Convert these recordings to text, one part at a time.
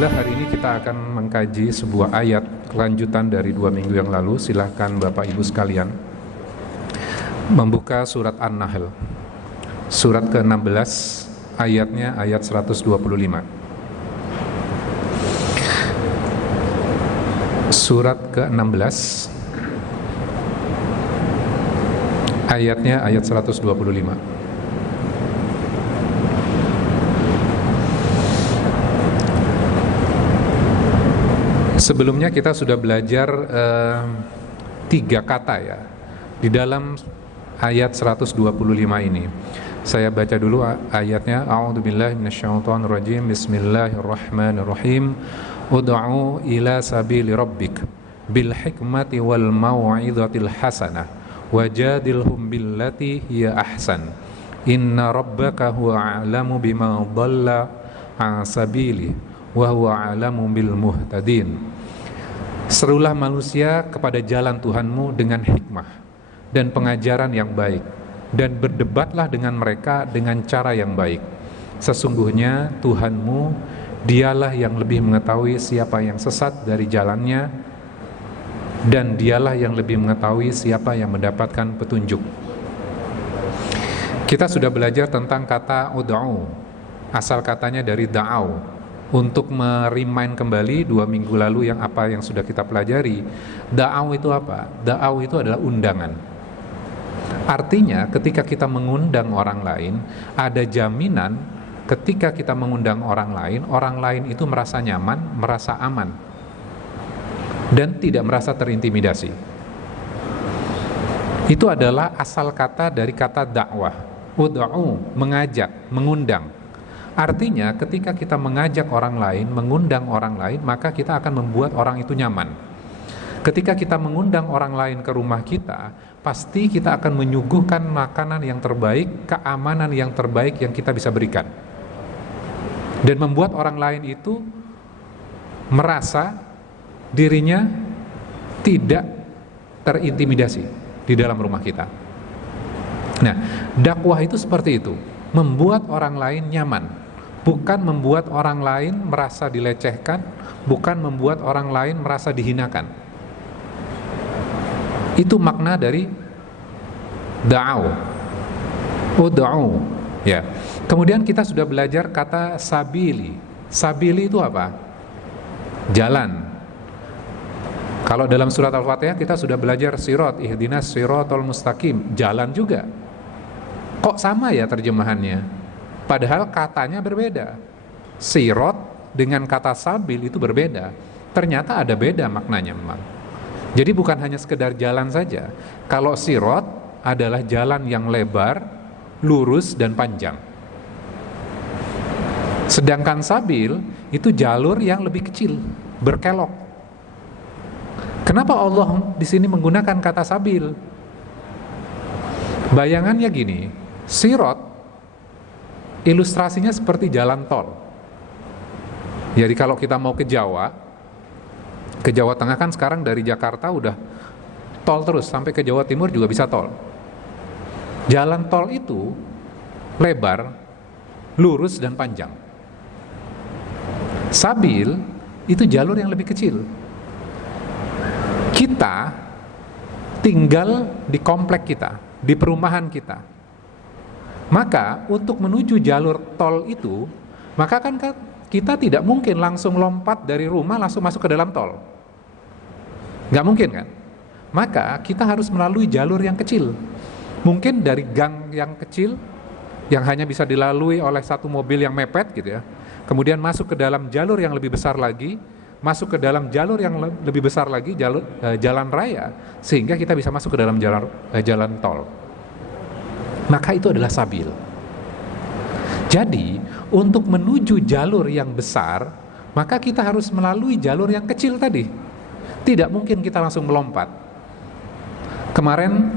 Alhamdulillah hari ini kita akan mengkaji sebuah ayat kelanjutan dari 2 minggu yang lalu. Silahkan Bapak Ibu sekalian membuka surat An-Nahl, surat ke-16, ayatnya ayat 125. Surat ke-16, ayatnya ayat 125. Sebelumnya kita sudah belajar 3 kata ya di dalam ayat 125 ini. Saya baca dulu ayatnya. A'udzubillahi minasyaitonirrajim. Bismillahirrahmanirrahim. Ud'u ila sabili rabbik bil hikmati wal mau'izatil hasanah wajadilhum billati hiya ahsan. Inna rabbaka huwa a'lamu bima dhalla an sabili wa huwa a'lamu bil muhtadin. Serulah manusia kepada jalan Tuhanmu dengan hikmah dan pengajaran yang baik, dan berdebatlah dengan mereka dengan cara yang baik. Sesungguhnya Tuhanmu, dialah yang lebih mengetahui siapa yang sesat dari jalannya, dan dialah yang lebih mengetahui siapa yang mendapatkan petunjuk. Kita sudah belajar tentang kata ud'u. Asal katanya dari da'au. Untuk merimain kembali 2 minggu lalu yang sudah kita pelajari, da'au itu apa? Da'au itu adalah undangan. Artinya ketika kita mengundang orang lain, ada jaminan ketika kita mengundang orang lain itu merasa nyaman, merasa aman, dan tidak merasa terintimidasi. Itu adalah asal kata dari kata dakwah. Ud'u, mengajak, mengundang. Artinya ketika kita mengajak orang lain, mengundang orang lain, maka kita akan membuat orang itu nyaman. Ketika kita mengundang orang lain ke rumah kita, pasti kita akan menyuguhkan makanan yang terbaik, keamanan yang terbaik yang kita bisa berikan, dan membuat orang lain itu merasa dirinya tidak terintimidasi di dalam rumah kita. Nah, dakwah itu seperti itu, membuat orang lain nyaman, bukan membuat orang lain merasa dilecehkan, bukan membuat orang lain merasa dihinakan. Itu makna dari da'au, ud'u ya. Kemudian kita sudah belajar kata sabili. Sabili itu apa? Jalan. Kalau dalam surat Al-Fatihah kita sudah belajar sirat, ihdinas siratal mustaqim, jalan juga. Kok sama ya terjemahannya? Padahal katanya berbeda. Sirat dengan kata sabil itu berbeda. Ternyata ada beda maknanya memang. Jadi bukan hanya sekedar jalan saja. Kalau sirat adalah jalan yang lebar, lurus dan panjang. Sedangkan sabil itu jalur yang lebih kecil, berkelok. Kenapa Allah di sini menggunakan kata sabil? Bayangannya gini, sirat ilustrasinya seperti jalan tol. Jadi kalau kita mau ke Jawa Tengah kan sekarang dari Jakarta udah tol terus sampai ke Jawa Timur juga bisa tol. Jalan tol itu lebar, lurus dan panjang. Sabil itu jalur yang lebih kecil. Kita tinggal di komplek kita, di perumahan kita. Maka untuk menuju jalur tol itu, maka kan kita tidak mungkin langsung lompat dari rumah langsung masuk ke dalam tol. Nggak mungkin kan? Maka kita harus melalui jalur yang kecil. Mungkin dari gang yang kecil yang hanya bisa dilalui oleh satu mobil yang mepet gitu ya. Kemudian masuk ke dalam jalur yang lebih besar lagi, masuk ke dalam jalur yang lebih besar lagi, jalan raya, sehingga kita bisa masuk ke dalam jalan tol. Maka itu adalah sabil. Jadi untuk menuju jalur yang besar, maka kita harus melalui jalur yang kecil tadi. Tidak mungkin kita langsung melompat. Kemarin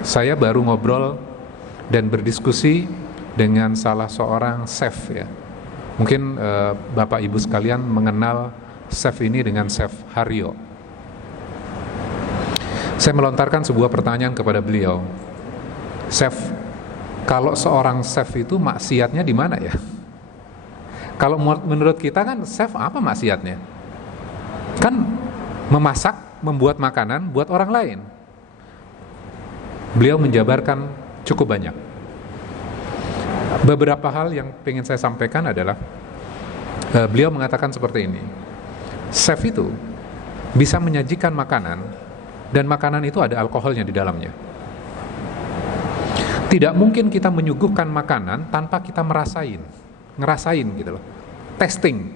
saya baru ngobrol dan berdiskusi dengan salah seorang chef ya. Mungkin Bapak Ibu sekalian mengenal chef ini dengan Chef Haryo. Saya melontarkan sebuah pertanyaan kepada beliau. Chef, kalau seorang chef itu maksiatnya di mana ya? Kalau menurut kita kan chef apa maksiatnya? Kan memasak, membuat makanan buat orang lain. Beliau menjabarkan cukup banyak. Beberapa hal yang ingin saya sampaikan adalah beliau mengatakan seperti ini. Chef itu bisa menyajikan makanan dan makanan itu ada alkoholnya di dalamnya. Tidak mungkin kita menyuguhkan makanan tanpa kita ngerasain gitu loh. Testing.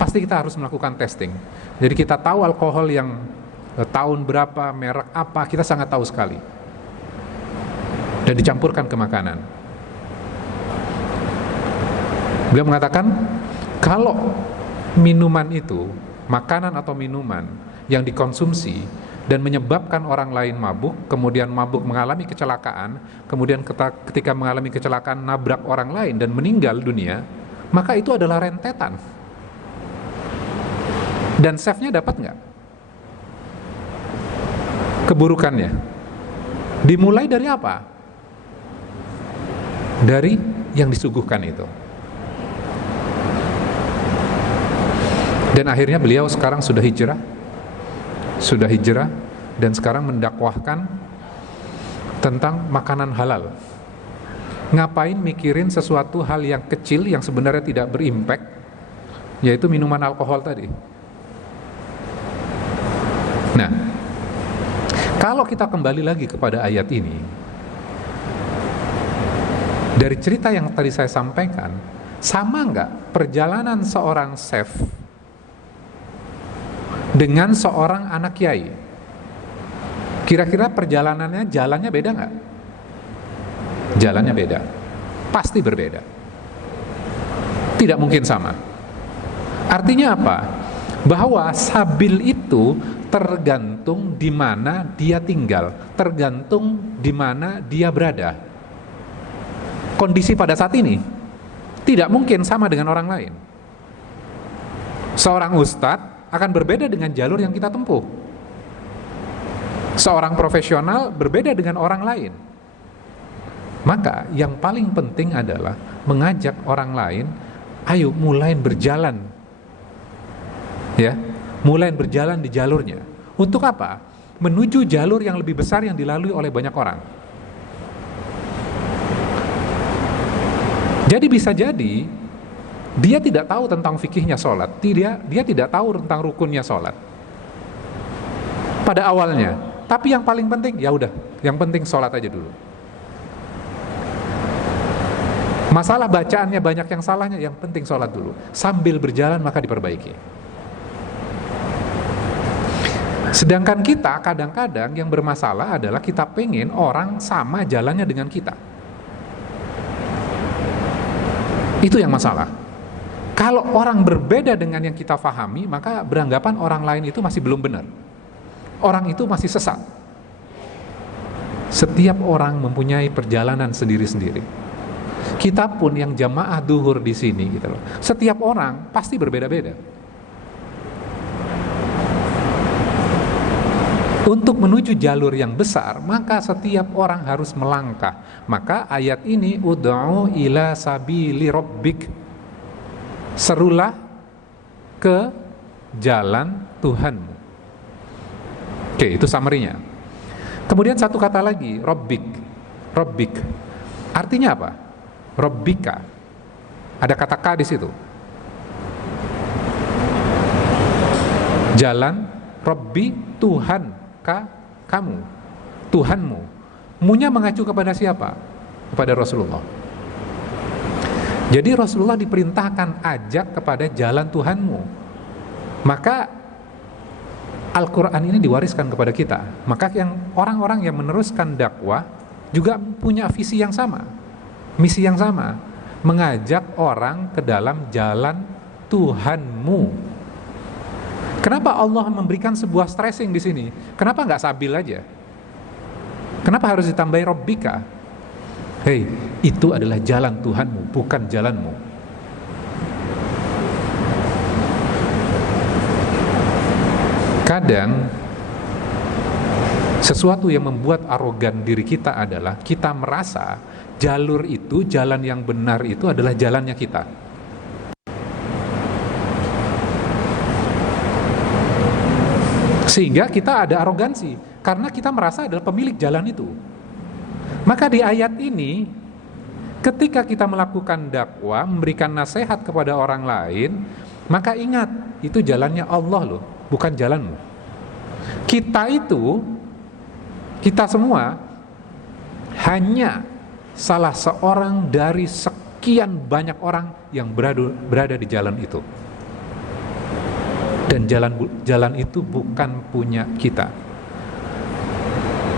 Pasti kita harus melakukan testing. Jadi kita tahu alkohol yang tahun berapa, merek apa, kita sangat tahu sekali. Dan dicampurkan ke makanan. Beliau mengatakan, kalau minuman itu, makanan atau minuman yang dikonsumsi dan menyebabkan orang lain mabuk, kemudian mabuk mengalami kecelakaan, kemudian ketika mengalami kecelakaan nabrak orang lain dan meninggal dunia, maka itu adalah rentetan. Dan chefnya dapat nggak keburukannya? Dimulai dari apa? Dari yang disuguhkan itu. Dan akhirnya beliau sekarang sudah hijrah dan sekarang mendakwahkan tentang makanan halal. Ngapain mikirin sesuatu hal yang kecil yang sebenarnya tidak berimpact, yaitu minuman alkohol tadi. Nah, kalau kita kembali lagi kepada ayat ini, dari cerita yang tadi saya sampaikan, sama nggak perjalanan seorang chef dengan seorang anak kiai? Kira-kira perjalanannya, jalannya beda nggak? Jalannya beda, pasti berbeda. Tidak mungkin sama. Artinya apa? Bahwa sabil itu tergantung di mana dia tinggal, tergantung di mana dia berada. Kondisi pada saat ini tidak mungkin sama dengan orang lain. Seorang ustadz akan berbeda dengan jalur yang kita tempuh. Seorang profesional berbeda dengan orang lain. Maka yang paling penting adalah mengajak orang lain, ayo mulai berjalan. Ya, mulai berjalan di jalurnya. Untuk apa? Menuju jalur yang lebih besar yang dilalui oleh banyak orang. Jadi bisa jadi dia tidak tahu tentang fikihnya sholat, dia tidak tahu tentang rukunnya sholat pada awalnya. Tapi yang paling penting, ya udah, yang penting sholat aja dulu. Masalah bacaannya banyak yang salahnya, yang penting sholat dulu. Sambil berjalan maka diperbaiki. Sedangkan kita kadang-kadang yang bermasalah adalah kita pengen orang sama jalannya dengan kita. Itu yang masalah. Kalau orang berbeda dengan yang kita fahami, maka beranggapan orang lain itu masih belum benar. Orang itu masih sesat. Setiap orang mempunyai perjalanan sendiri-sendiri. Kita pun yang jamaah duhur di sini gitu loh. Setiap orang pasti berbeda-beda. Untuk menuju jalur yang besar, maka setiap orang harus melangkah. Maka ayat ini, ud'u ila sabili rabbik, serulah ke jalan Tuhanmu. Oke, itu summary-nya. Kemudian satu kata lagi, rabbik. Rabbik artinya apa? Rabbika, ada kata ka di situ. Jalan, Rabbi, Tuhan, kamu, Tuhanmu. Munya mengacu kepada siapa? Kepada Rasulullah. Jadi Rasulullah diperintahkan ajak kepada jalan Tuhanmu. Maka Al-Quran ini diwariskan kepada kita. Maka orang-orang yang meneruskan dakwah juga punya visi yang sama, misi yang sama, mengajak orang ke dalam jalan Tuhanmu. Kenapa Allah memberikan sebuah stressing di sini? Kenapa nggak sabil aja? Kenapa harus ditambahi Rabbika? Hei, itu adalah jalan Tuhanmu, bukan jalanmu. Kadang sesuatu yang membuat arogan diri kita adalah kita merasa jalur itu, jalan yang benar itu adalah jalannya kita. Sehingga kita ada arogansi karena kita merasa adalah pemilik jalan itu. Maka di ayat ini, ketika kita melakukan dakwah, memberikan nasihat kepada orang lain, maka ingat, itu jalannya Allah loh, bukan jalanmu. Kita semua hanya salah seorang dari sekian banyak orang yang berada di jalan itu. Dan jalan itu bukan punya kita.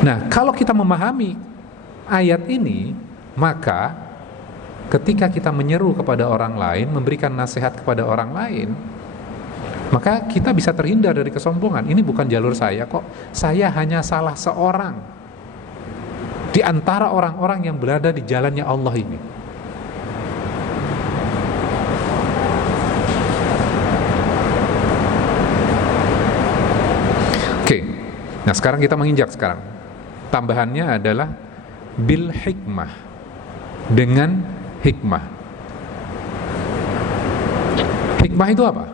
Nah, kalau kita memahami ayat ini, maka ketika kita menyeru kepada orang lain, memberikan nasihat kepada orang lain, maka kita bisa terhindar dari kesombongan. Ini bukan jalur saya kok, saya hanya salah seorang di antara orang-orang yang berada di jalannya Allah ini. Oke, nah sekarang kita menginjak sekarang. Tambahannya adalah bil hikmah, dengan hikmah. Hikmah itu apa?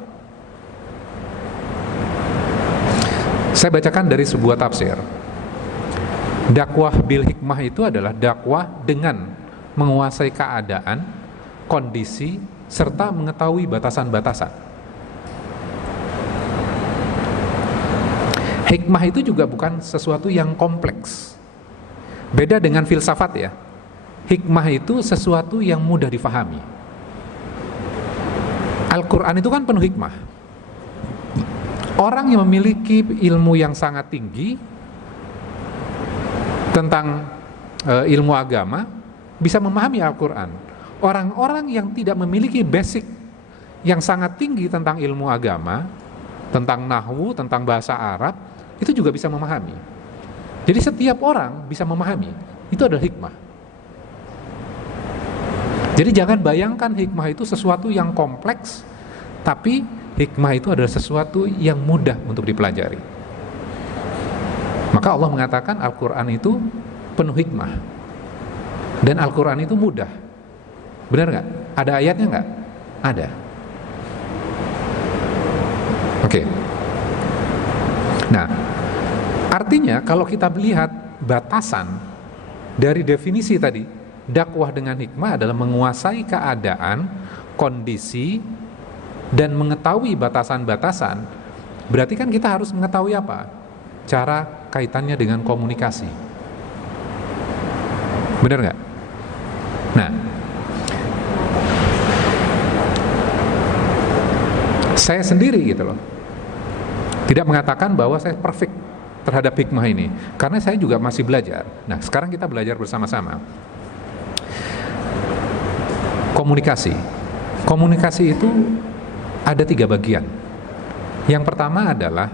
Saya bacakan dari sebuah tafsir. Dakwah bil hikmah itu adalah dakwah dengan menguasai keadaan, kondisi, serta mengetahui batasan-batasan. Hikmah itu juga bukan sesuatu yang kompleks. Beda dengan filsafat ya. Hikmah itu sesuatu yang mudah difahami. Al-Quran itu kan penuh hikmah. Orang yang memiliki ilmu yang sangat tinggi tentang ilmu agama bisa memahami Al-Quran. Orang-orang yang tidak memiliki basic yang sangat tinggi tentang ilmu agama, tentang nahwu, tentang bahasa Arab, itu juga bisa memahami. Jadi setiap orang bisa memahami. Itu adalah hikmah. Jadi jangan bayangkan hikmah itu sesuatu yang kompleks, tapi hikmah itu adalah sesuatu yang mudah untuk dipelajari. Maka Allah mengatakan Al-Quran itu penuh hikmah. Dan Al-Quran itu mudah. Benar nggak? Ada ayatnya nggak? Ada. Oke. Nah, artinya kalau kita melihat batasan dari definisi tadi, dakwah dengan hikmah adalah menguasai keadaan, kondisi, dan mengetahui batasan-batasan. Berarti kan kita harus mengetahui apa? Cara kaitannya dengan komunikasi. Benar nggak? Nah, saya sendiri gitu loh, tidak mengatakan bahwa saya perfect terhadap hikmah ini, karena saya juga masih belajar. Nah, sekarang kita belajar bersama-sama. Komunikasi itu ada 3 bagian. Yang pertama adalah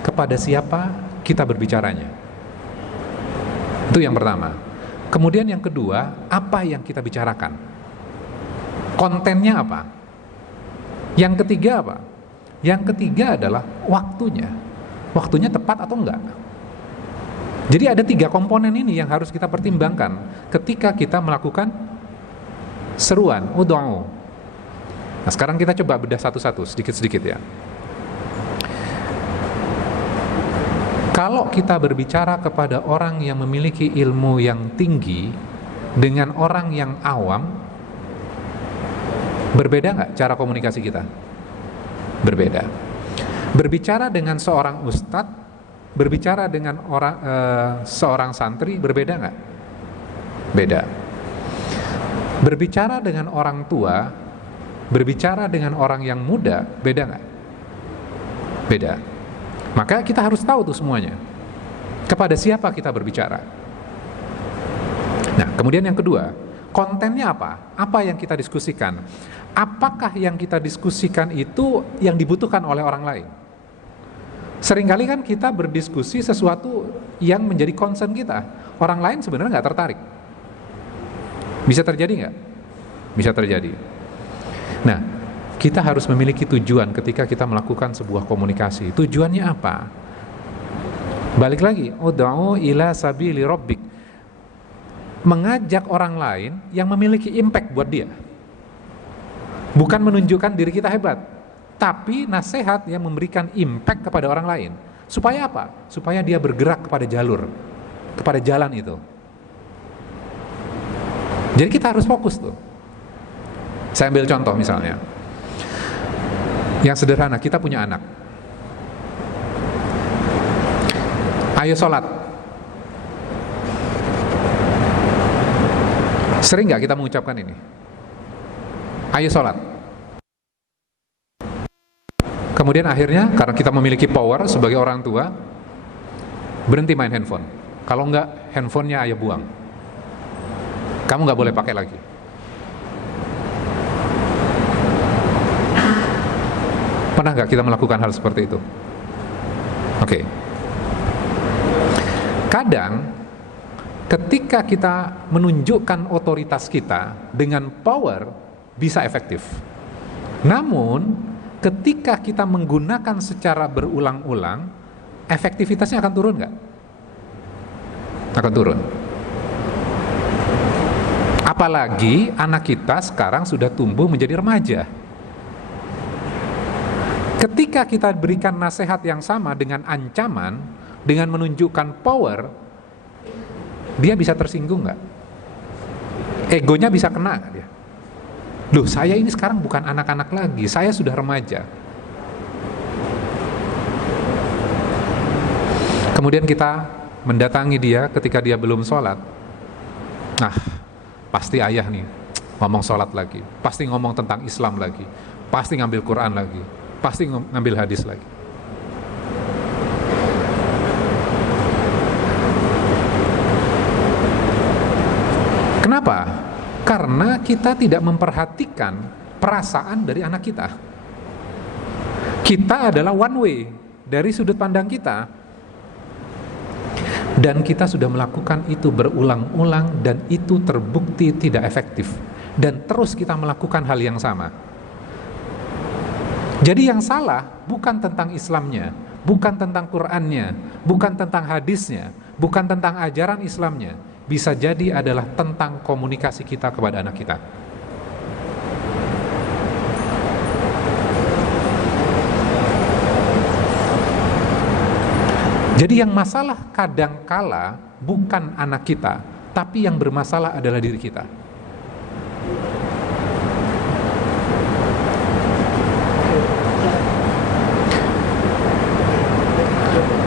kepada siapa kita berbicaranya. Itu yang pertama. Kemudian yang kedua, apa yang kita bicarakan, kontennya apa. Yang ketiga apa? Yang ketiga adalah waktunya. Waktunya tepat atau enggak. Jadi ada 3 komponen ini yang harus kita pertimbangkan ketika kita melakukan seruan, ud'u. Nah, sekarang kita coba bedah satu-satu, sedikit-sedikit ya. Kalau kita berbicara kepada orang yang memiliki ilmu yang tinggi dengan orang yang awam, berbeda nggak cara komunikasi kita? Berbeda. Berbicara dengan seorang ustadz, berbicara dengan seorang santri, berbeda nggak? Beda. Berbicara dengan orang tua, berbicara dengan orang yang muda, beda nggak? Beda. Maka kita harus tahu tuh semuanya. Kepada siapa kita berbicara. Nah, kemudian yang kedua, kontennya apa? Apa yang kita diskusikan? Apakah yang kita diskusikan itu yang dibutuhkan oleh orang lain? Seringkali kan kita berdiskusi sesuatu yang menjadi concern kita. Orang lain sebenarnya nggak tertarik. Bisa terjadi nggak? Bisa terjadi. Nah, kita harus memiliki tujuan ketika kita melakukan sebuah komunikasi. Tujuannya apa? Balik lagi, ud'u ila sabili rabbik. Mengajak orang lain yang memiliki impact buat dia. Bukan menunjukkan diri kita hebat, tapi nasihat yang memberikan impact kepada orang lain. Supaya apa? Supaya dia bergerak kepada jalur, kepada jalan itu. Jadi kita harus fokus tuh. Saya ambil contoh misalnya, yang sederhana, kita punya anak. Ayo sholat. Sering nggak kita mengucapkan ini? Ayo sholat. Kemudian akhirnya karena kita memiliki power sebagai orang tua, berhenti main handphone. Kalau nggak, handphonenya ayo buang. Kamu nggak boleh pakai lagi. Pernah nggak kita melakukan hal seperti itu? Oke. Kadang ketika kita menunjukkan otoritas kita dengan power bisa efektif. Namun ketika kita menggunakan secara berulang-ulang, efektivitasnya akan turun nggak? Akan turun. Apalagi anak kita sekarang sudah tumbuh menjadi remaja. Ketika kita berikan nasihat yang sama dengan ancaman, dengan menunjukkan power, dia bisa tersinggung nggak? Egonya bisa kena nggak dia? Loh, saya ini sekarang bukan anak-anak lagi, saya sudah remaja. Kemudian kita mendatangi dia ketika dia belum sholat. Nah, pasti ayah nih ngomong sholat lagi, pasti ngomong tentang Islam lagi, pasti ngambil Quran lagi, pasti ngambil hadis lagi. Kenapa? Karena kita tidak memperhatikan perasaan dari anak kita. Kita adalah one way dari sudut pandang kita. Dan kita sudah melakukan itu berulang-ulang dan itu terbukti tidak efektif. Dan terus kita melakukan hal yang sama. Jadi yang salah bukan tentang Islamnya, bukan tentang Qur'annya, bukan tentang hadisnya, bukan tentang ajaran Islamnya. Bisa jadi adalah tentang komunikasi kita kepada anak kita. Jadi yang masalah kadangkala bukan anak kita, tapi yang bermasalah adalah diri kita.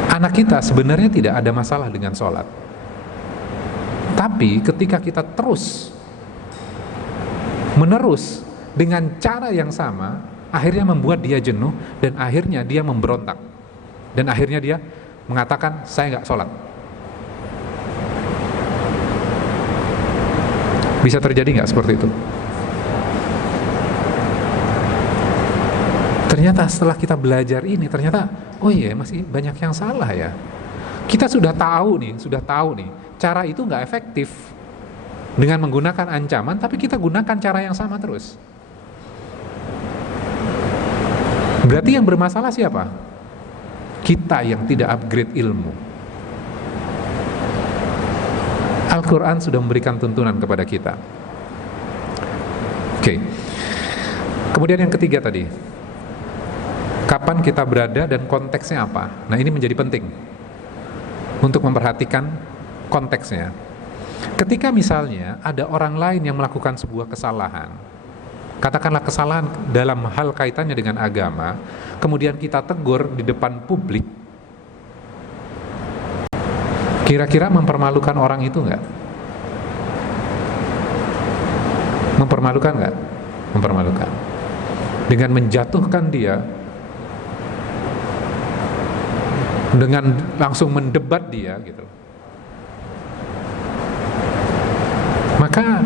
Anak kita sebenarnya tidak ada masalah dengan sholat. Tapi ketika kita terus menerus dengan cara yang sama, akhirnya membuat dia jenuh dan akhirnya dia memberontak. Dan akhirnya dia mengatakan, saya nggak sholat. Bisa terjadi nggak seperti itu? Ternyata setelah kita belajar ini, ternyata, oh iya masih banyak yang salah ya. Kita sudah tahu nih, cara itu nggak efektif dengan menggunakan ancaman, tapi kita gunakan cara yang sama terus. Berarti yang bermasalah siapa? Kita yang tidak upgrade ilmu. Al-Quran sudah memberikan tuntunan kepada kita. Oke. Kemudian yang ketiga tadi, kapan kita berada dan konteksnya apa? Nah, ini menjadi penting untuk memperhatikan konteksnya. Ketika misalnya ada orang lain yang melakukan sebuah kesalahan, katakanlah kesalahan dalam hal kaitannya dengan agama, kemudian kita tegur di depan publik, kira-kira mempermalukan orang itu enggak? Mempermalukan enggak? Mempermalukan. Dengan menjatuhkan dia, dengan langsung mendebat dia gitu. Maka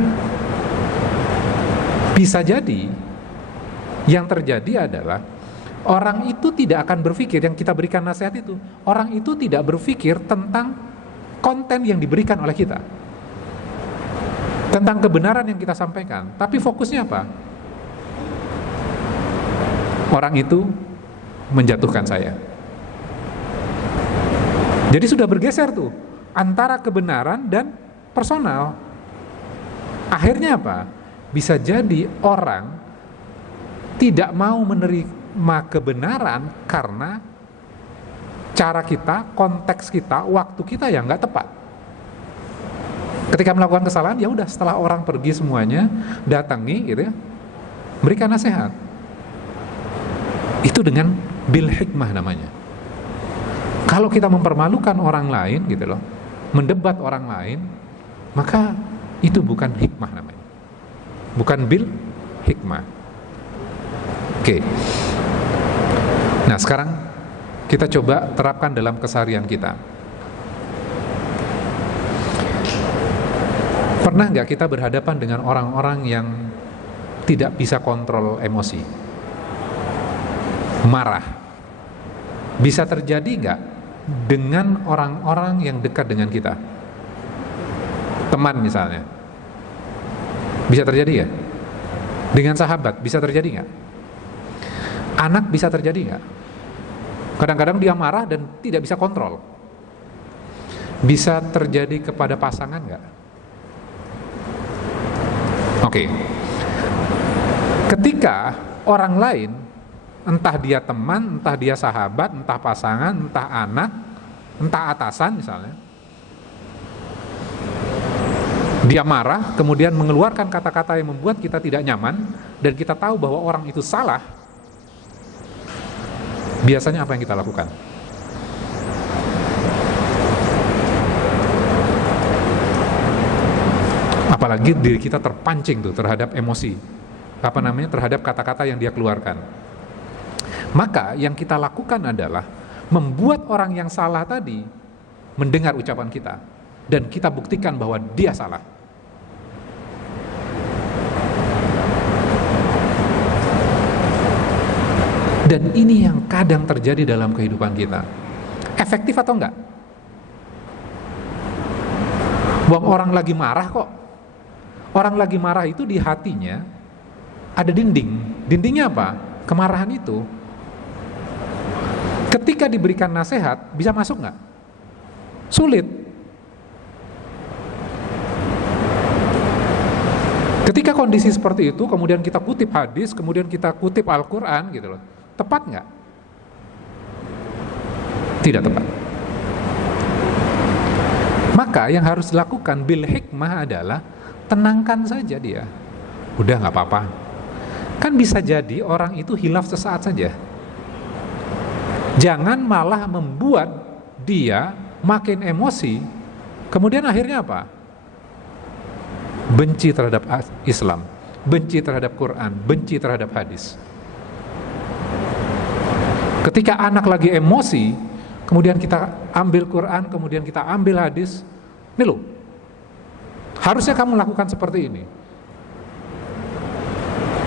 bisa jadi yang terjadi adalah orang itu tidak akan berpikir, yang kita berikan nasihat itu, orang itu tidak berpikir tentang konten yang diberikan oleh kita, tentang kebenaran yang kita sampaikan, tapi fokusnya apa? Orang itu menjatuhkan saya. Jadi sudah bergeser tuh antara kebenaran dan personal. Akhirnya apa? Bisa jadi orang tidak mau menerima kebenaran karena cara kita, konteks kita, waktu kita yang nggak tepat. Ketika melakukan kesalahan, ya udah, setelah orang pergi semuanya, datangi gitu ya, berikan nasihat. Itu dengan bil hikmah namanya. Kalau kita mempermalukan orang lain gitu loh, mendebat orang lain, maka itu bukan hikmah namanya. Bukan bil hikmah. Oke. Nah, sekarang kita coba terapkan dalam keseharian kita. Pernah nggak kita berhadapan dengan orang-orang yang tidak bisa kontrol emosi? Marah. Bisa terjadi nggak dengan orang-orang yang dekat dengan kita? Teman misalnya. Bisa terjadi ya? Dengan sahabat bisa terjadi nggak? Anak bisa terjadi nggak? Kadang-kadang dia marah dan tidak bisa kontrol. Bisa terjadi kepada pasangan nggak? Oke. Ketika orang lain, entah dia teman, entah dia sahabat, entah pasangan, entah anak, entah atasan misalnya, dia marah, kemudian mengeluarkan kata-kata yang membuat kita tidak nyaman, dan kita tahu bahwa orang itu salah, biasanya apa yang kita lakukan? Apalagi diri kita terpancing tuh terhadap emosi, terhadap kata-kata yang dia keluarkan. Maka yang kita lakukan adalah membuat orang yang salah tadi mendengar ucapan kita, dan kita buktikan bahwa dia salah. Dan ini yang kadang terjadi dalam kehidupan kita. Efektif atau enggak? Orang lagi marah kok. Orang lagi marah itu di hatinya ada dinding. Dindingnya apa? Kemarahan itu. Ketika diberikan nasihat, bisa masuk nggak? Sulit. Ketika kondisi seperti itu, kemudian kita kutip hadis, kemudian kita kutip Al-Quran gitu loh. Tepat nggak? Tidak tepat. Maka yang harus dilakukan bil hikmah adalah tenangkan saja dia. Udah nggak apa-apa. Kan bisa jadi orang itu hilaf sesaat saja. Jangan malah membuat dia makin emosi, kemudian akhirnya apa? Benci terhadap Islam, benci terhadap Quran, benci terhadap hadis. Ketika anak lagi emosi, kemudian kita ambil Quran, kemudian kita ambil hadis, nih loh, harusnya kamu lakukan seperti ini.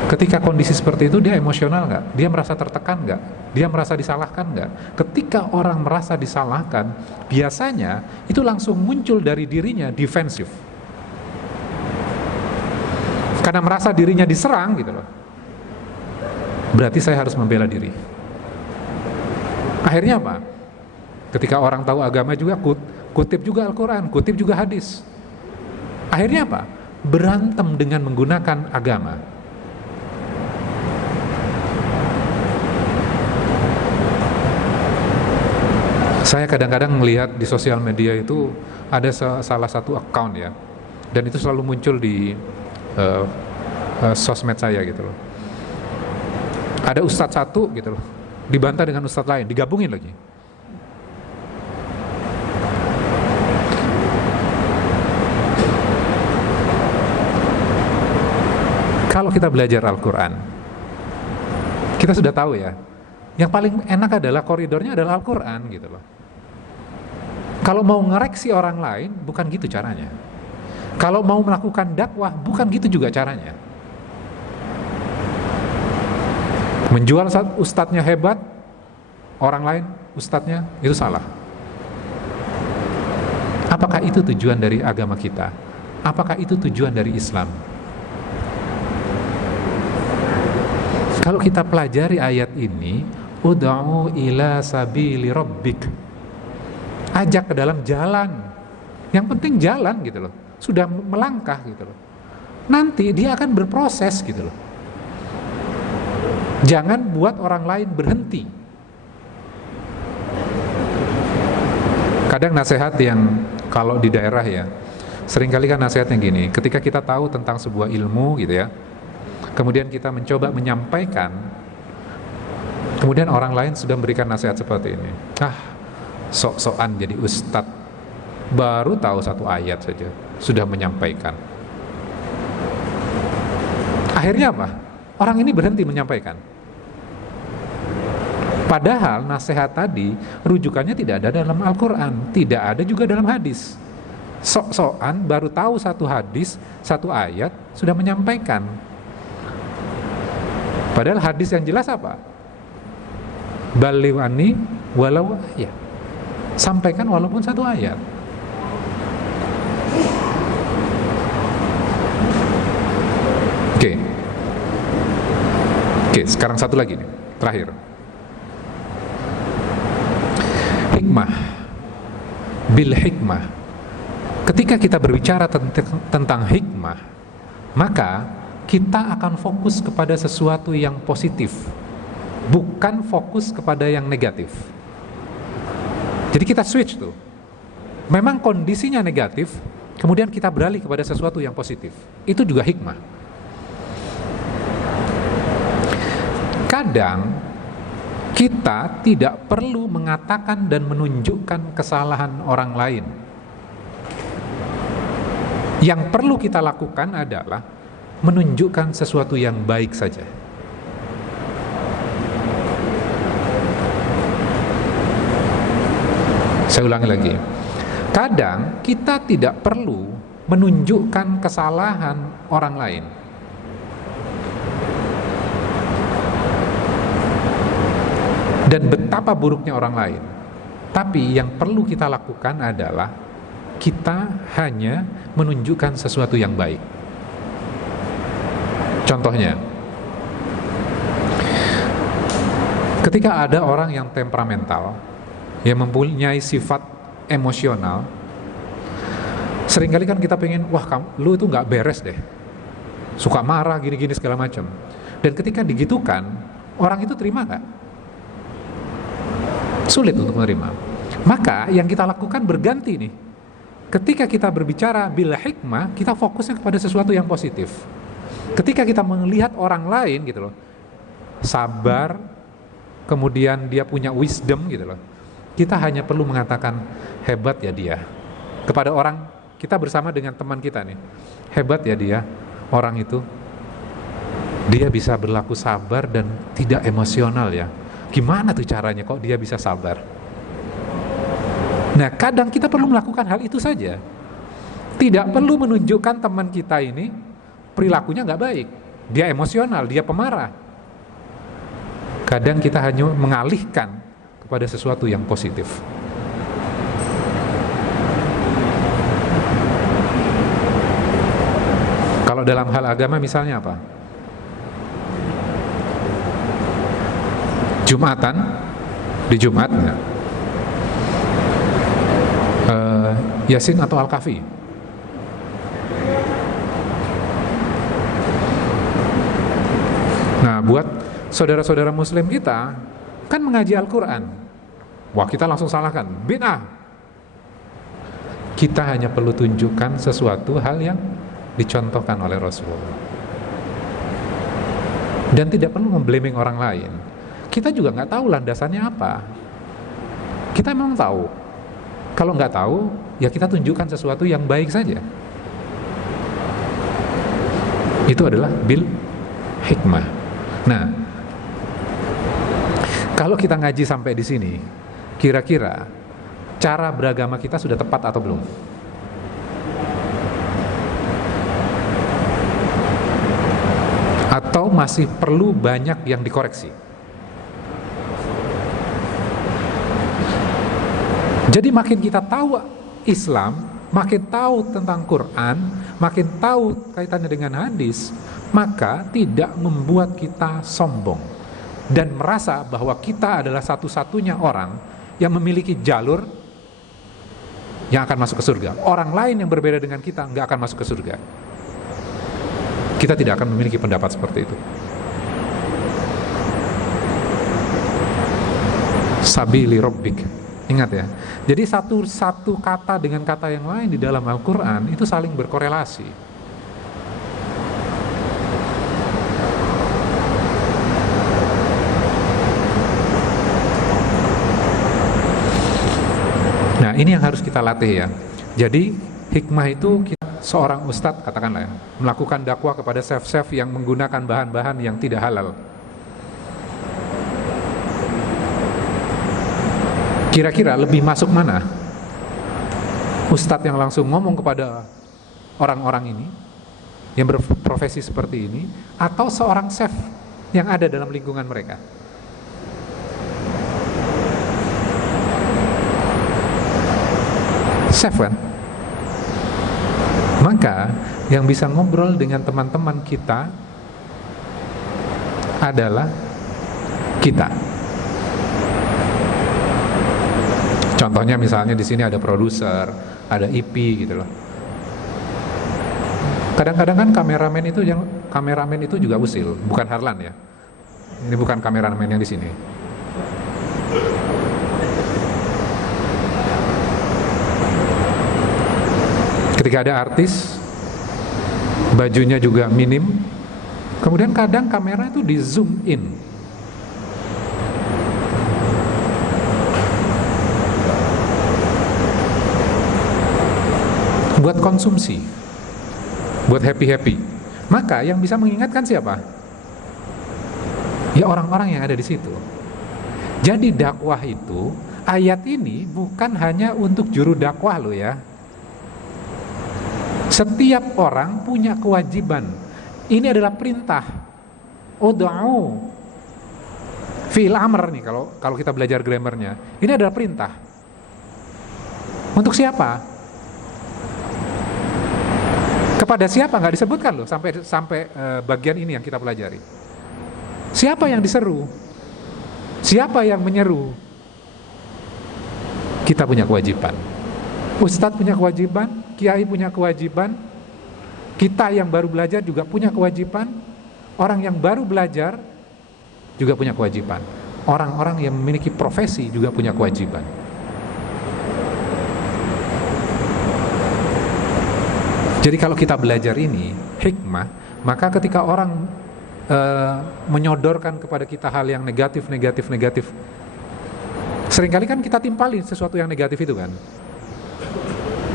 Ketika kondisi seperti itu, dia emosional nggak? Dia merasa tertekan nggak? Dia merasa disalahkan nggak? Ketika orang merasa disalahkan, biasanya itu langsung muncul dari dirinya defensif. Karena merasa dirinya diserang gitu loh. Berarti saya harus membela diri. Akhirnya apa? Ketika orang tahu agama juga, kutip juga Al-Quran, kutip juga hadis. Akhirnya apa? Berantem dengan menggunakan agama. Saya kadang-kadang melihat di sosial media itu ada salah satu account ya, dan itu selalu muncul di sosmed saya gitu loh. Ada ustadz satu gitu loh, dibantah dengan ustadz lain, digabungin lagi. Kalau kita belajar Al-Quran, kita sudah tahu ya, yang paling enak adalah koridornya adalah Al-Quran gitu loh. Kalau mau ngoreksi orang lain, bukan gitu caranya. Kalau mau melakukan dakwah, bukan gitu juga caranya. Menjual ustadznya hebat, orang lain ustadznya itu salah. Apakah itu tujuan dari agama kita? Apakah itu tujuan dari Islam? Kalau kita pelajari ayat ini, ud'u ila sabili rabbik, ajak ke dalam jalan. Yang penting jalan gitu loh. Sudah melangkah gitu loh. Nanti dia akan berproses gitu loh. Jangan buat orang lain berhenti. Kadang nasihat yang kalau di daerah ya, seringkali kan nasihatnya gini, ketika kita tahu tentang sebuah ilmu gitu ya, kemudian kita mencoba menyampaikan, kemudian orang lain sudah memberikan nasihat seperti ini. Sok-sokan jadi ustadz, baru tahu satu ayat saja sudah menyampaikan. Akhirnya apa? Orang ini berhenti menyampaikan. Padahal nasihat tadi rujukannya tidak ada dalam Al-Quran, tidak ada juga dalam hadis. Sok-sokan baru tahu satu hadis, satu ayat sudah menyampaikan. Padahal hadis yang jelas apa? Baliwani walau ayat. Sampaikan walaupun satu ayat. Oke, sekarang satu lagi nih, terakhir. Hikmah. Bil hikmah. Ketika kita berbicara tentang hikmah, maka kita akan fokus kepada sesuatu yang positif, bukan fokus kepada yang negatif. Jadi kita switch tuh. Memang kondisinya negatif, kemudian kita beralih kepada sesuatu yang positif. Itu juga hikmah. Kadang kita tidak perlu mengatakan dan menunjukkan kesalahan orang lain. Yang perlu kita lakukan adalah menunjukkan sesuatu yang baik saja. Saya ulangi lagi. Kadang kita tidak perlu menunjukkan kesalahan orang lain. Dan betapa buruknya orang lain. Tapi yang perlu kita lakukan adalah kita hanya menunjukkan sesuatu yang baik. Contohnya, ketika ada orang yang temperamental, yang mempunyai sifat emosional, seringkali kan kita pengen, wah lu itu gak beres deh, suka marah gini-gini segala macam. Dan ketika digitukan, orang itu terima gak? Sulit untuk menerima. Maka yang kita lakukan berganti nih. Ketika kita berbicara bil hikmah, kita fokusnya kepada sesuatu yang positif. Ketika kita melihat orang lain gitu loh, sabar, kemudian dia punya wisdom gitu loh, kita hanya perlu mengatakan hebat ya dia. Kepada orang, kita bersama dengan teman kita nih, hebat ya dia, orang itu, dia bisa berlaku sabar dan tidak emosional ya. Gimana tuh caranya kok dia bisa sabar? Nah, kadang kita perlu melakukan hal itu saja. Tidak perlu menunjukkan teman kita ini perilakunya nggak baik, dia emosional, dia pemarah. Kadang kita hanya mengalihkan kepada sesuatu yang positif. Kalau dalam hal agama misalnya apa? Jumatan, di Jumat Yasin atau Al-Kahfi. Nah, buat saudara-saudara muslim kita kan mengaji Al-Quran, wah kita langsung salahkan, bid'ah. Kita hanya perlu tunjukkan sesuatu hal yang dicontohkan oleh Rasulullah, dan tidak perlu memblaming orang lain. Kita juga nggak tahu landasannya apa. Kita memang tahu. Kalau nggak tahu, ya kita tunjukkan sesuatu yang baik saja. Itu adalah bil hikmah. Nah, kalau kita ngaji sampai di sini, kira-kira cara beragama kita sudah tepat atau belum? Atau masih perlu banyak yang dikoreksi? Jadi makin kita tahu Islam, makin tahu tentang Quran, makin tahu kaitannya dengan hadis, maka tidak membuat kita sombong dan merasa bahwa kita adalah satu-satunya orang yang memiliki jalur yang akan masuk ke surga. Orang lain yang berbeda dengan kita nggak akan masuk ke surga. Kita tidak akan memiliki pendapat seperti itu. Sabili rabbik Ingat ya. Jadi satu kata dengan kata yang lain di dalam Al-Quran itu saling berkorelasi. Nah, ini yang harus kita latih ya. Jadi hikmah itu seorang ustadz katakanlah ya, melakukan dakwah kepada chef-chef yang menggunakan bahan-bahan yang tidak halal. Kira-kira lebih masuk mana? Ustadz yang langsung ngomong kepada orang-orang ini yang berprofesi seperti ini, atau seorang chef yang ada dalam lingkungan mereka? Chef kan? Maka yang bisa ngobrol dengan teman-teman kita adalah kita. Contohnya misalnya di sini ada produser, ada IP gitu loh. Kadang-kadang kan kameramen itu juga usil, bukan Harlan ya. Ini bukan kameramen yang di sini. Ketika ada artis, bajunya juga minim, kemudian kadang kamera itu di zoom in. Buat konsumsi, buat happy-happy. Maka yang bisa mengingatkan siapa? Ya orang-orang yang ada di situ. Jadi dakwah itu, ayat ini bukan hanya untuk juru dakwah loh ya. Setiap orang punya kewajiban. Ini adalah perintah. Ud'u fi'il amr nih kalau kita belajar grammarnya. Ini adalah perintah. Untuk siapa? Kepada siapa? Nggak disebutkan loh sampai bagian ini yang kita pelajari. Siapa yang diseru? Siapa yang menyeru? Kita punya kewajiban. Ustadz punya kewajiban, kiai punya kewajiban, kita yang baru belajar juga punya kewajiban, orang yang baru belajar juga punya kewajiban, orang-orang yang memiliki profesi juga punya kewajiban. Jadi kalau kita belajar ini hikmah, maka ketika orang menyodorkan kepada kita hal yang negatif, seringkali kan kita timpalin sesuatu yang negatif itu kan.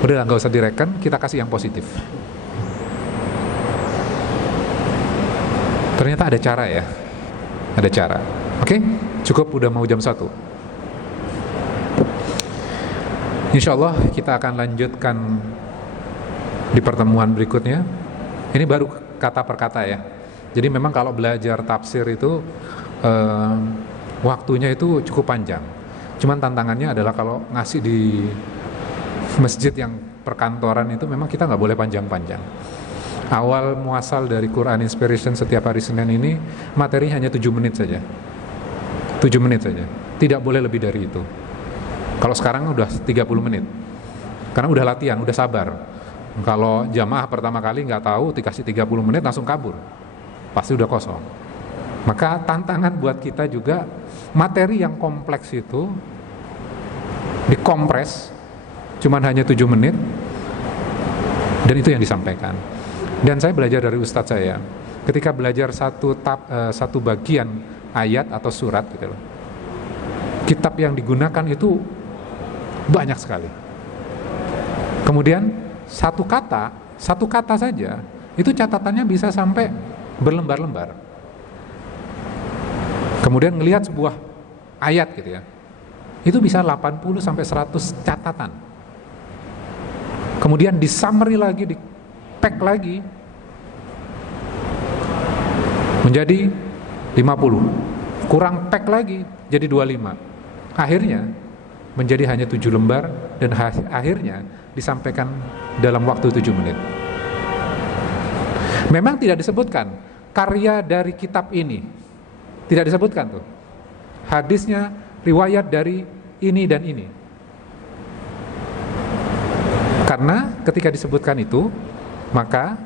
Udah nggak usah direken, kita kasih yang positif. Ternyata ada cara ya, ada cara. Oke, cukup udah mau jam 1. Insya Allah kita akan lanjutkan di pertemuan berikutnya. Ini baru kata per kata ya. Jadi memang kalau belajar tafsir itu waktunya itu cukup panjang. Cuman tantangannya adalah kalau ngasih di masjid yang perkantoran itu memang kita nggak boleh panjang-panjang. Awal muasal dari Quran Inspiration setiap hari Senin ini materi hanya 7 menit saja. 7 menit saja. Tidak boleh lebih dari itu. Kalau sekarang udah 30 menit. Karena udah latihan, udah sabar. Kalau jamaah pertama kali nggak tahu, dikasih 30 menit langsung kabur, pasti udah kosong. Maka tantangan buat kita juga, materi yang kompleks itu dikompres cuman hanya 7 menit, dan itu yang disampaikan. Dan saya belajar dari ustadz saya, ketika belajar satu bagian ayat atau surat gitu loh, kitab yang digunakan itu banyak sekali. Kemudian satu kata saja itu catatannya bisa sampai berlembar-lembar. Kemudian ngelihat sebuah ayat gitu ya, itu bisa 80 sampai 100 catatan. Kemudian di summary lagi, di pack lagi menjadi 50, kurang pack lagi jadi 25. Akhirnya menjadi hanya 7 lembar, dan akhirnya disampaikan dalam waktu 7 menit. Memang tidak disebutkan karya dari kitab ini, tidak disebutkan tuh hadisnya, riwayat dari ini dan ini. Karena ketika disebutkan itu, maka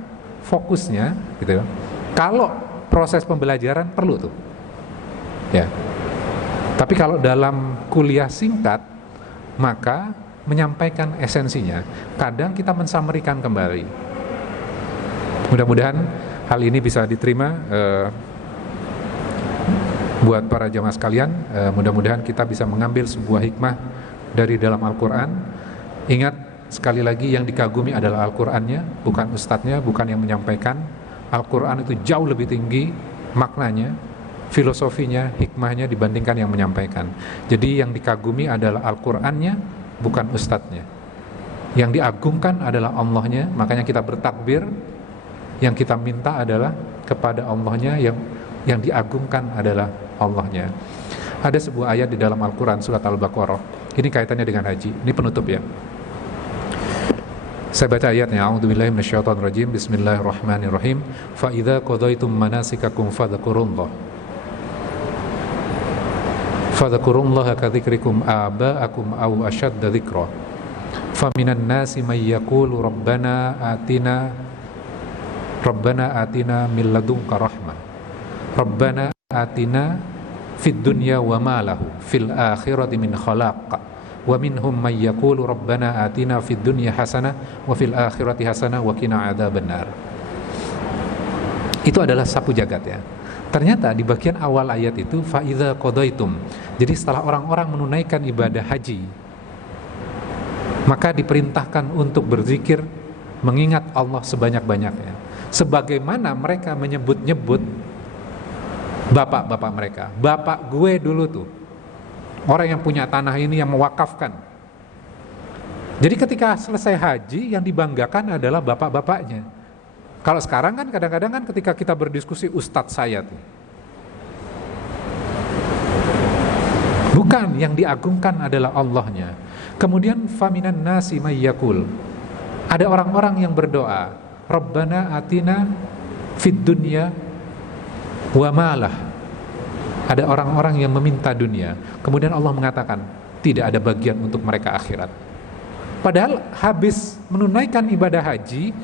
fokusnya gitu. Kalau proses pembelajaran perlu tuh. Ya. Tapi kalau dalam kuliah singkat, maka menyampaikan esensinya. Kadang kita mensamerikan kembali. Mudah-mudahan hal ini bisa diterima buat para jamaah sekalian. Mudah-mudahan kita bisa mengambil sebuah hikmah dari dalam Al-Quran. Ingat, sekali lagi yang dikagumi adalah Al-Qurannya, bukan ustadznya, bukan yang menyampaikan. Al-Quran itu jauh lebih tinggi maknanya, filosofinya, hikmahnya dibandingkan yang menyampaikan. Jadi yang dikagumi adalah Al-Qurannya, bukan ustadznya. Yang diagungkan adalah Allahnya. Makanya kita bertakbir, yang kita minta adalah kepada Allahnya, yang diagungkan adalah Allahnya. Ada sebuah ayat di dalam Al-Quran surat Al-Baqarah. Ini kaitannya dengan haji. Ini penutup ya. Saya baca ayatnya. A'udzubillahi minasyaitonirrajim. Bismillahirrahmanirrahim. Fa idza qadaitum manasikakum fadhkurullaha kadzikrikum aba'akum aw ashadda dzikra. Fa minan nasi may yaqulu rabbana atina min ladunka rahmah. Rabbana atina fid dunya wa ma lahu fil akhirati min khalaq. Wa minhum may yaqulu rabbana atina fid dunya hasanah wa fil akhirati hasanah wa qina adzabannar. Itu adalah sapu jagat ya. Ternyata di bagian awal ayat itu fa idza qadaitum. Jadi setelah orang-orang menunaikan ibadah haji, maka diperintahkan untuk berzikir, mengingat Allah sebanyak-banyaknya. Sebagaimana mereka menyebut-nyebut bapak-bapak mereka. Bapak gue dulu tuh, orang yang punya tanah ini, yang mewakafkan. Jadi ketika selesai haji, yang dibanggakan adalah bapak-bapaknya. Kalau sekarang kan kadang-kadang kan ketika kita berdiskusi, ustadz saya tuh. Bukan, yang diagungkan adalah Allahnya. Kemudian faminan nasi mayyakul. Ada orang-orang yang berdoa, Rabbana atina fid dunya wa malah. Ada orang-orang yang meminta dunia. Kemudian Allah mengatakan, tidak ada bagian untuk mereka akhirat. Padahal habis menunaikan ibadah haji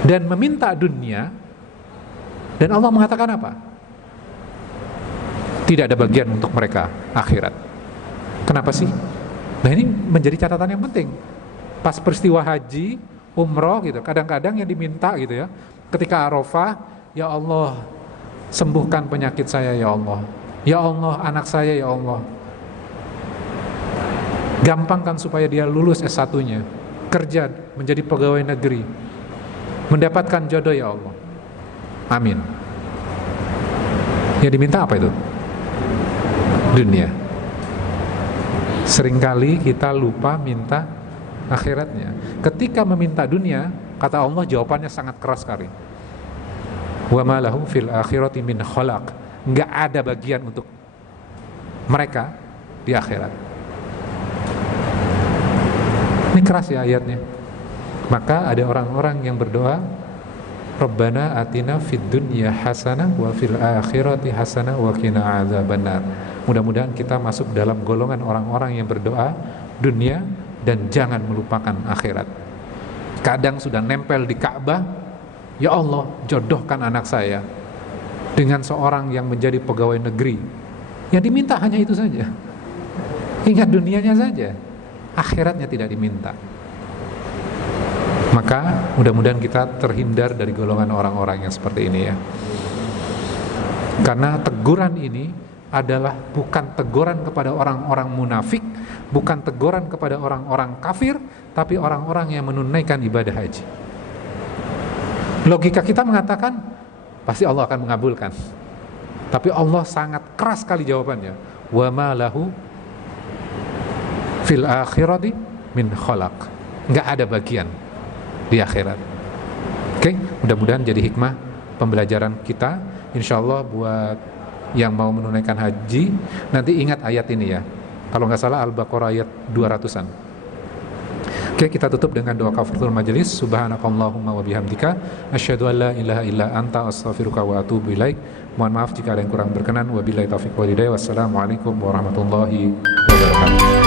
dan meminta dunia, dan Allah mengatakan apa? Tidak ada bagian untuk mereka akhirat. Kenapa sih? Nah ini menjadi catatan yang penting. Pas peristiwa haji, umroh gitu, kadang-kadang yang diminta gitu ya, ketika Arafah, ya Allah sembuhkan penyakit saya ya Allah, ya Allah anak saya ya Allah, gampangkan supaya dia lulus S1-nya, kerja menjadi pegawai negeri, mendapatkan jodoh ya Allah, amin. Yang diminta apa itu? Dunia. Seringkali kita lupa minta akhiratnya. Ketika meminta dunia, kata Allah jawabannya sangat keras sekali. Wa ma lahu fil akhirati min khalaq. Enggak ada bagian untuk mereka di akhirat. Ini keras ya ayatnya. Maka ada orang-orang yang berdoa, Rabbana atina fid dunya hasanah wa fil akhirati hasanah wa qina adzabannar. Mudah-mudahan kita masuk dalam golongan orang-orang yang berdoa dunia dan jangan melupakan akhirat. Kadang sudah nempel di Ka'bah, ya Allah jodohkan anak saya dengan seorang yang menjadi pegawai negeri. Yang diminta hanya itu saja. Ingat dunianya saja, akhiratnya tidak diminta. Maka mudah-mudahan kita terhindar dari golongan orang-orang yang seperti ini ya. Karena teguran ini adalah bukan teguran kepada orang-orang munafik, bukan teguran kepada orang-orang kafir, tapi orang-orang yang menunaikan ibadah haji. Logika kita mengatakan pasti Allah akan mengabulkan, tapi Allah sangat keras sekali jawabannya. Wa ma lahu fil akhirati min khalaq. Enggak ada bagian di akhirat. Oke, mudah-mudahan jadi hikmah pembelajaran kita. Insyaallah buat yang mau menunaikan haji, nanti ingat ayat ini ya. Kalau nggak salah Al-Baqarah ayat 200-an. Oke, kita tutup dengan doa kafaratul majelis. Subhanakallahumma wa bihamdika asyhadu an la ilaha illa anta astaghfiruka wa atubu ilaik. Mohon maaf jika ada yang kurang berkenan. Wabillahi taufiq wal hidayah. Wassalamualaikum warahmatullahi wabarakatuh.